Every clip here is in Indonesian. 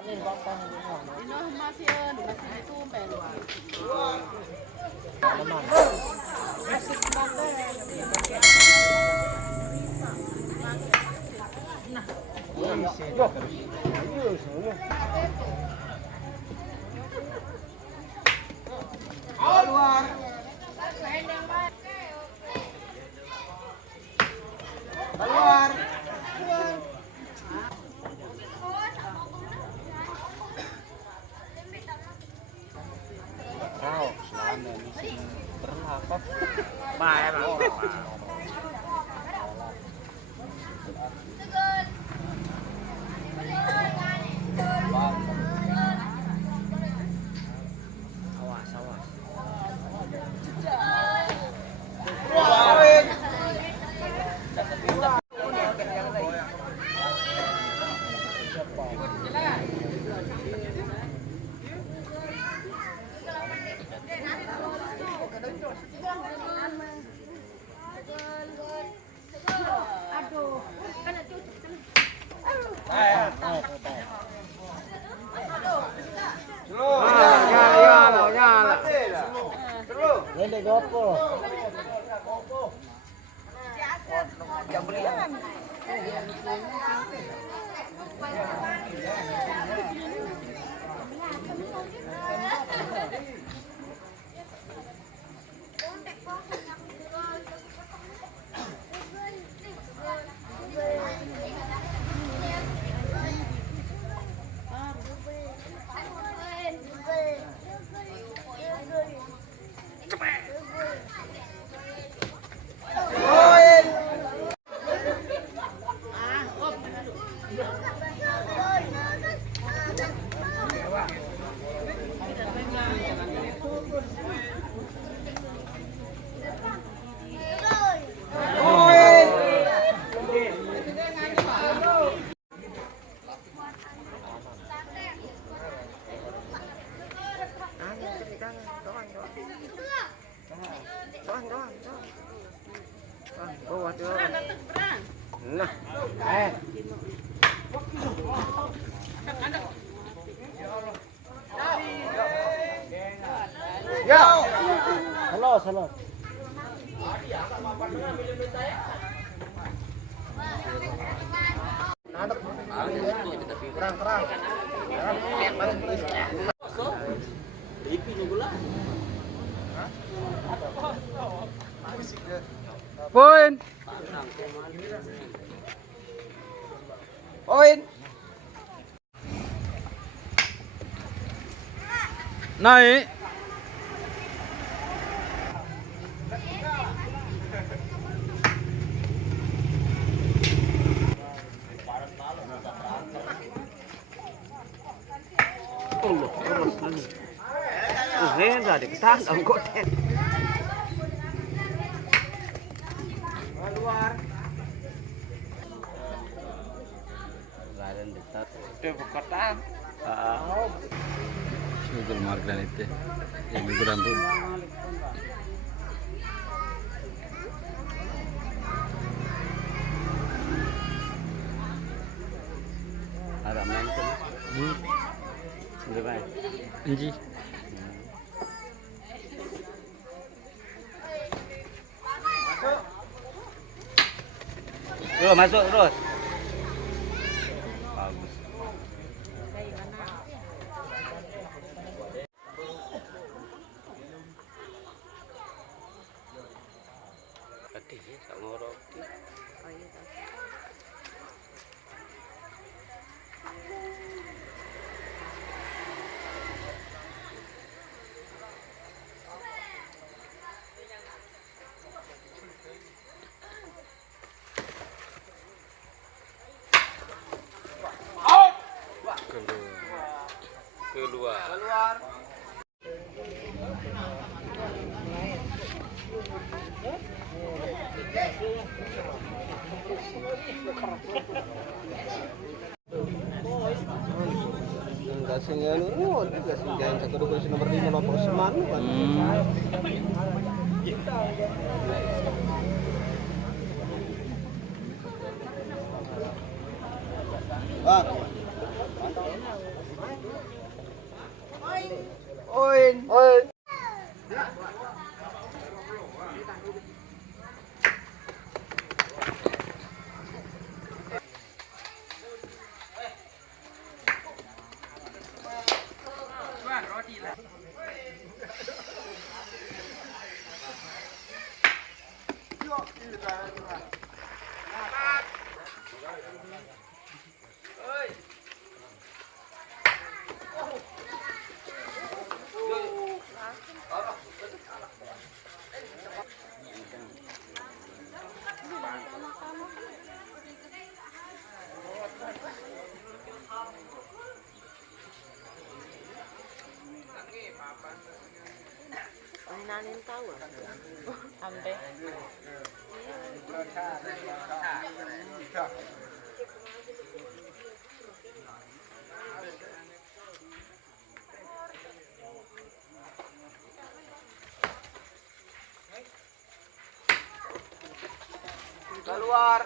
Keluar. Keluar. Tahu, selama ini berlapak. Baik, awas, awas. Ini gopo. Jam belian. Nah, ya, halo, halo. Terang. Poin. Poin. Naik. Renda deh, kita angkot. Keluar. Garan dekat. Itu bukan. Sudah margan itu. Yang miguran tuh. Ada main kan? Sudah baik. Inji. Terus masuk terus. Bagus. Tadi sama roti. Keluar. Gasing anu, gasing jangan satu dua nomor 5 lapor seman kan. Panen tahu. Ampe. Keluar.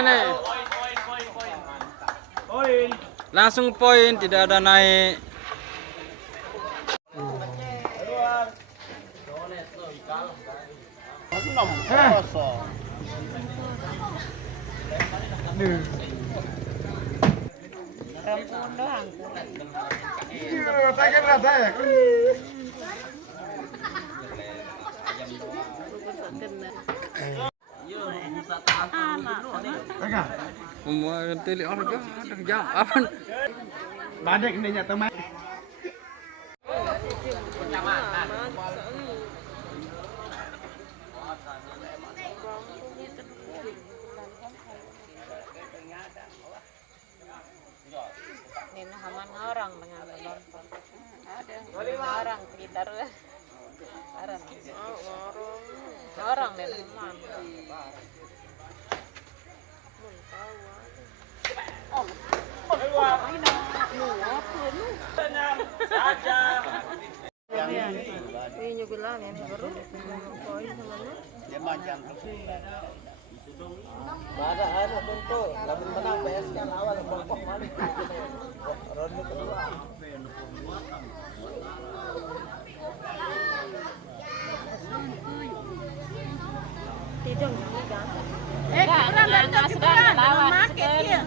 Nah. Poin. Langsung poin, tidak ada naik. Rampung doang. Tili orang jam apa? Badek ini nyata teman. Ini haman orang dengan lompat. Ada orang sekitar orang dan haman. Ini bilang yang baru poin semuanya. Dia macam ada tentu lawan menang PSG kan awal pokok balik ronde kedua. Tidung ini kan. Kurang dari kita lawan dia.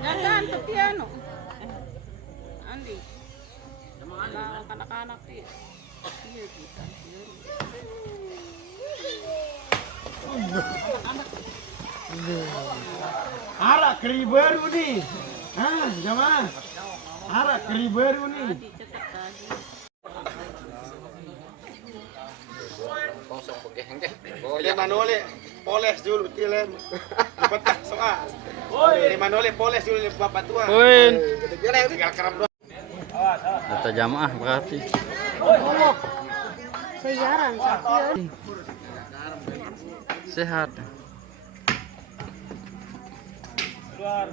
Jangan tepiano. Andi. Anak-anak dia. Iya kita. Arak keri baru nih. Jamaah. Arak keri baru nih. Kosong pegeng. Dia manole poles dulu tilem. Petak soal. Dia manole poles dulu bapak tua. Poin. Tinggal kerap doang. Data jamaah berarti. Sejarah sapian. Sehat. Keluar.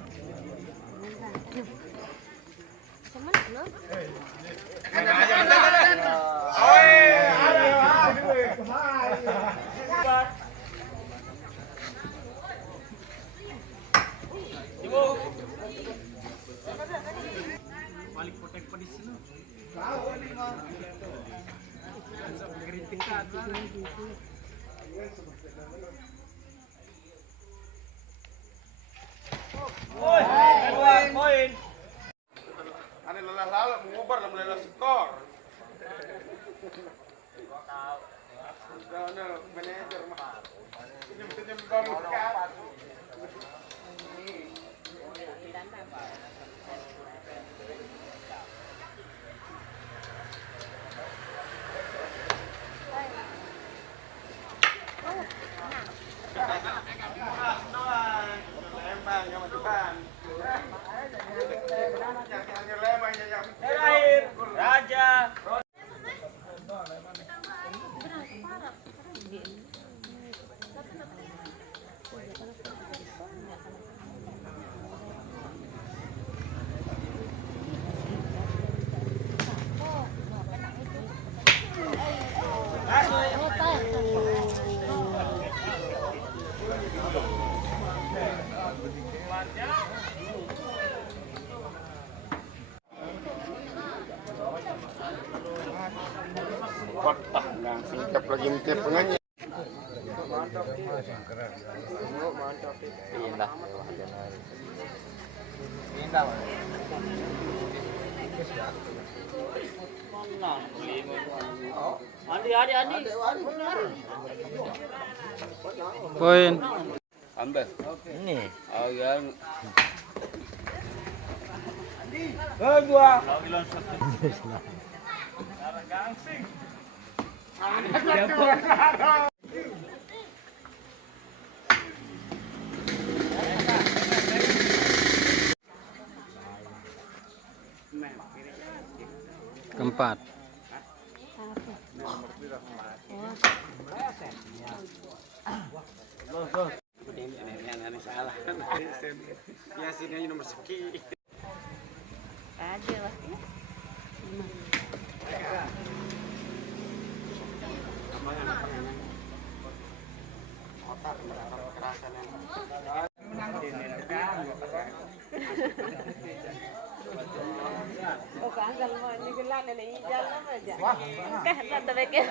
Balik potek pedis lu. Poin. Ane lelah mengobar lelah skor. Manajer mah. Senyum baru kan. Raja. Singkap lagi mungkin penganyi. Mantap. Indah. Indah. Andi. Poin. Ambil. Ini. Oh ya. Kedua. Keempat. Ini salah. Ya sini nomor sekian. Ada lah. Oh, kangkal mo ni gelan na ijal na aja. Kah kata bekel.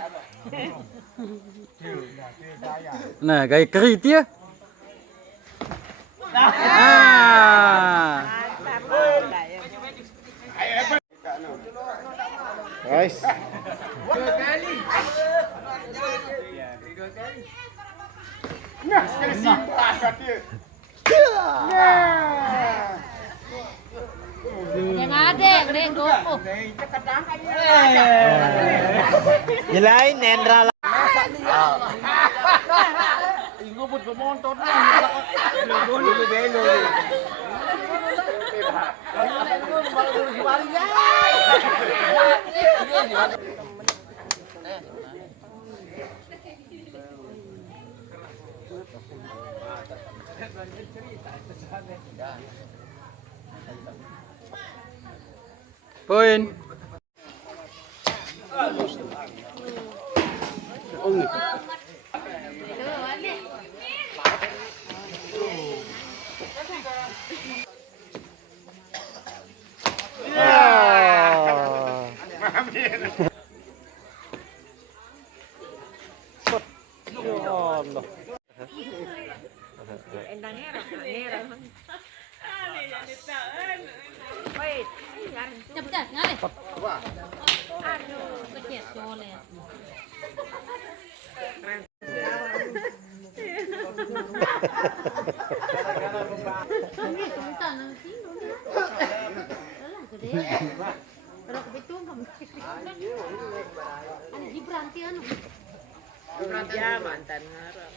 Nah, kayak kerit ya. Ah. Guys. Nah, sekali simpah katanya. Yang ada, nego. Nyelain Nendra lah. Ingobut pemonton. Dulu belo. Poin. Cepat, ngale. Aduh, kecil soleh. Mantan ngarep.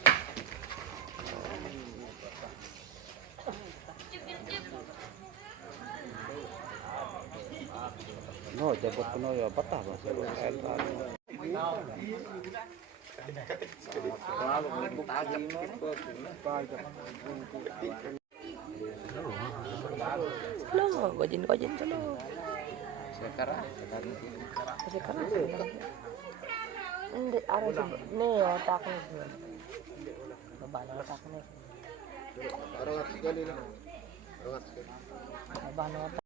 No, jabot kuno ya patah bahasa. Lo, gojin dulu. Sekarang. Sekarang. Hindi, araw sa nih otak nih. Babano otak nih. Arangat sekali lah. Arangat sekali. Babano otak.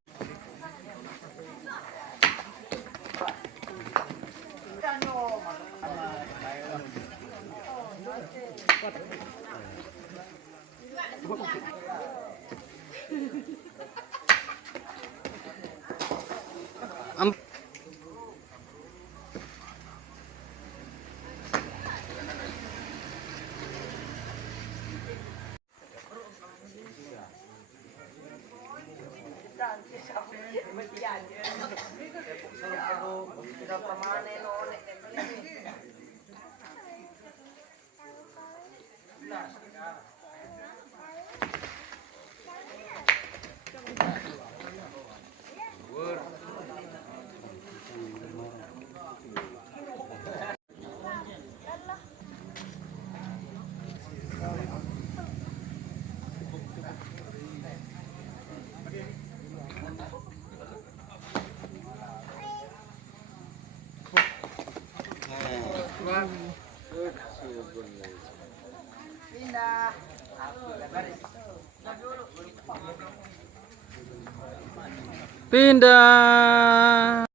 Pindah.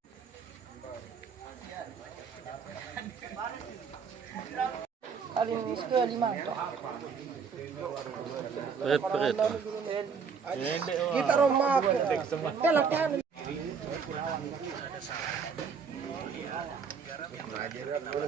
Kali sekali mantap. Perit. Kita rumah. Telak